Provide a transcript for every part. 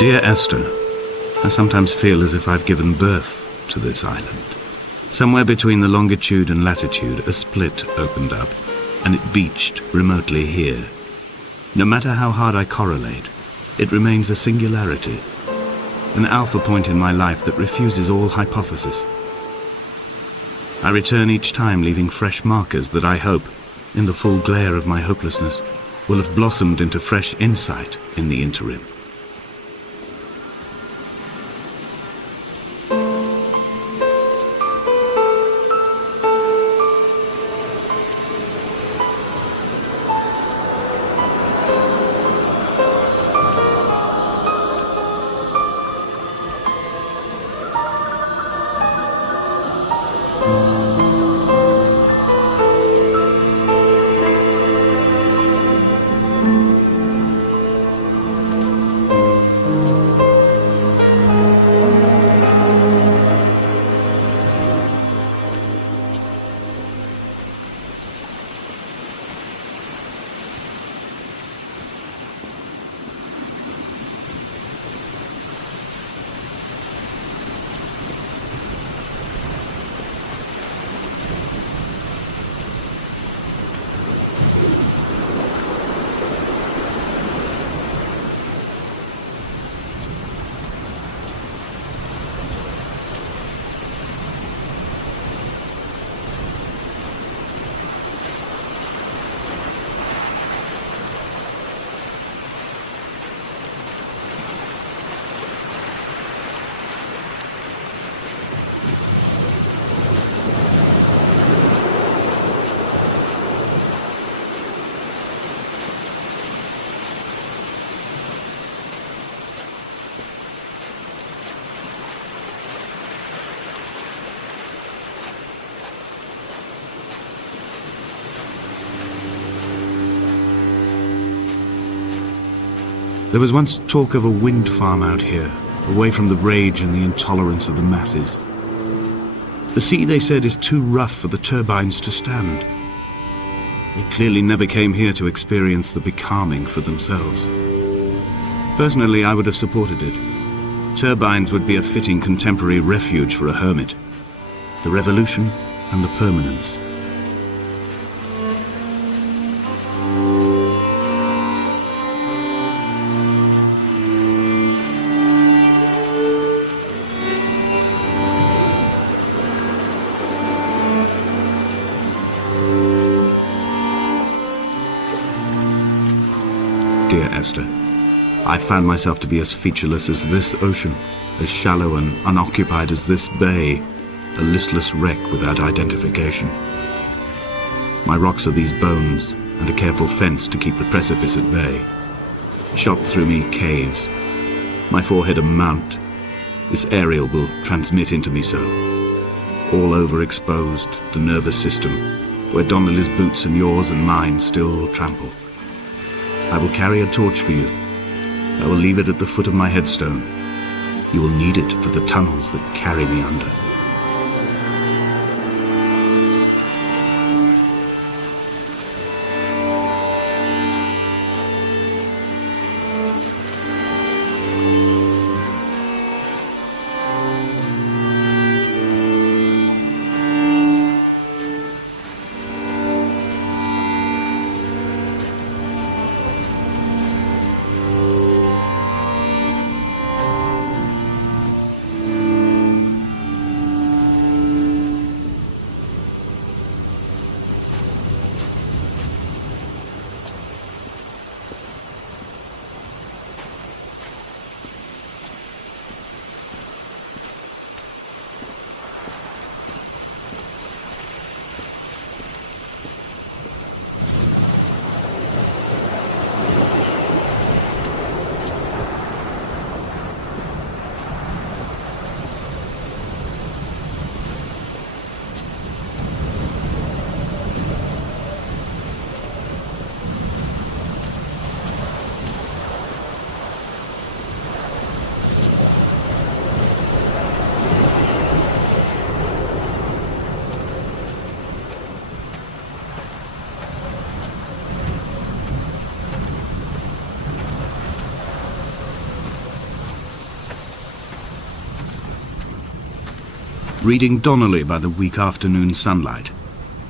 Dear Esther, I sometimes feel as if I've given birth to this island. Somewhere between the longitude and latitude, a split opened up, and it beached remotely here. No matter how hard I correlate, it remains a singularity, an alpha point in my life that refuses all hypothesis. I return each time leaving fresh markers that I hope, in the full glare of my hopelessness, will have blossomed into fresh insight in the interim. There was once talk of a wind farm out here, away from the rage and the intolerance of the masses. The sea, they said, is too rough for the turbines to stand. They clearly never came here to experience the becalming for themselves. Personally, I would have supported it. Turbines would be a fitting contemporary refuge for a hermit. The revolution and the permanence. Dear Esther, I found myself to be as featureless as this ocean, as shallow and unoccupied as this bay, a listless wreck without identification. My rocks are these bones, and a careful fence to keep the precipice at bay. Shot through me caves, my forehead a mount. This aerial will transmit into me so. All over exposed, the nervous system, where Donnelly's boots and yours and mine still trample. I will carry a torch for you. I will leave it at the foot of my headstone. You will need it for the tunnels that carry me under. reading Donnelly by the weak afternoon sunlight.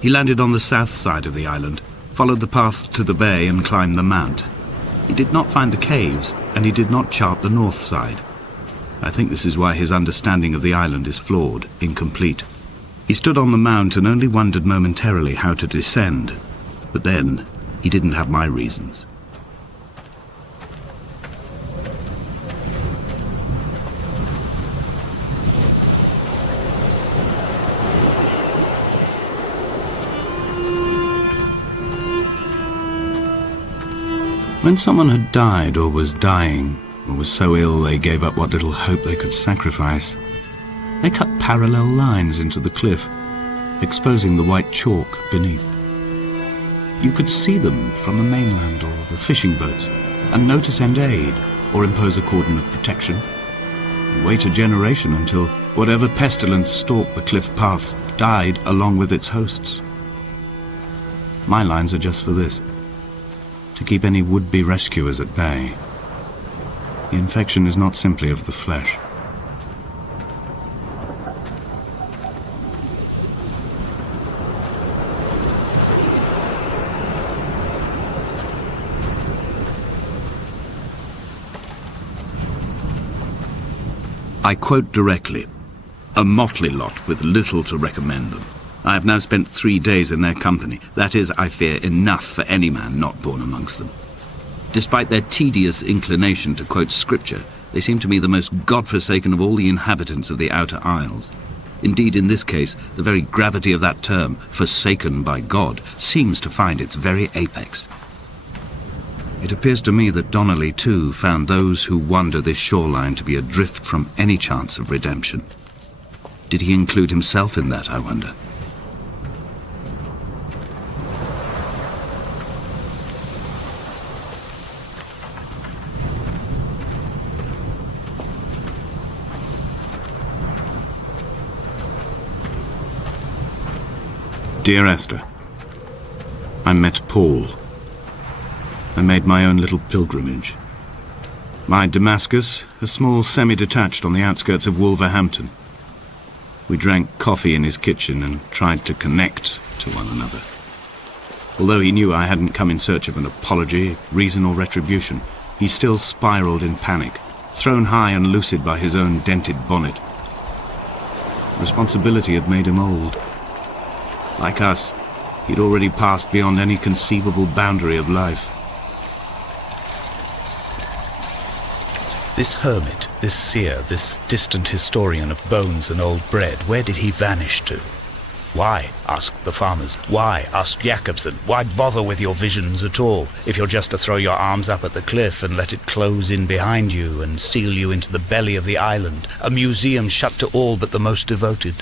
He landed on the south side of the island, followed the path to the bay and climbed the mount. He did not find the caves, and he did not chart the north side. I think this is why his understanding of the island is flawed, incomplete. He stood on the mount and only wondered momentarily how to descend. But then, he didn't have my reasons. When someone had died or was dying, or was so ill they gave up what little hope they could sacrifice, they cut parallel lines into the cliff, exposing the white chalk beneath. You could see them from the mainland or the fishing boats, and know to send aid or impose a cordon of protection, and wait a generation until whatever pestilence stalked the cliff paths died along with its hosts. My lines are just for this, to keep any would-be rescuers at bay. The infection is not simply of the flesh. I quote directly, "A motley lot with little to recommend them. I have now spent 3 days in their company. That is, I fear, enough for any man not born amongst them. Despite their tedious inclination to quote scripture, they seem to me the most God-forsaken of all the inhabitants of the Outer Isles. Indeed, in this case, the very gravity of that term, forsaken by God, seems to find its very apex. It appears to me that Donnelly, too, found those who wander this shoreline to be adrift from any chance of redemption. Did he include himself in that, I wonder? Dear Esther, I met Paul. I made my own little pilgrimage. My Damascus, a small semi-detached on the outskirts of Wolverhampton. We drank coffee in his kitchen and tried to connect to one another. Although he knew I hadn't come in search of an apology, reason or retribution, he still spiraled in panic, thrown high and lucid by his own dented bonnet. Responsibility had made him old. Like us, he'd already passed beyond any conceivable boundary of life. This hermit, this seer, this distant historian of bones and old bread, where did he vanish to? Why, asked the farmers. Why, asked Jacobson. Why bother with your visions at all, if you're just to throw your arms up at the cliff and let it close in behind you and seal you into the belly of the island, a museum shut to all but the most devoted?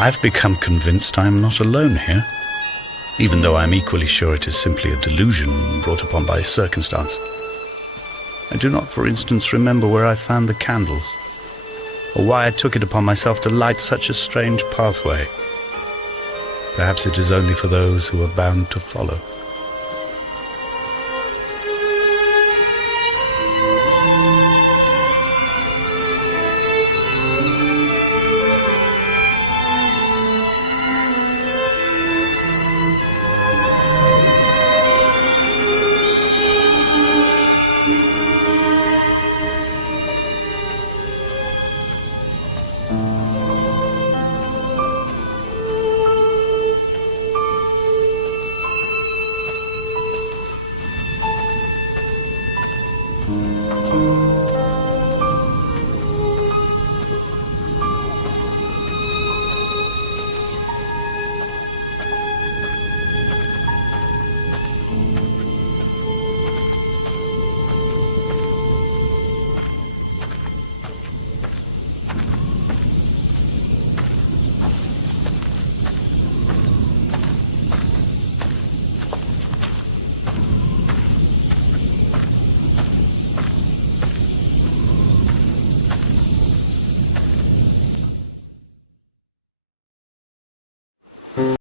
I've become convinced I am not alone here, even though I'm equally sure it is simply a delusion brought upon by circumstance. I do not, for instance, remember where I found the candles, or why I took it upon myself to light such a strange pathway. Perhaps it is only for those who are bound to follow.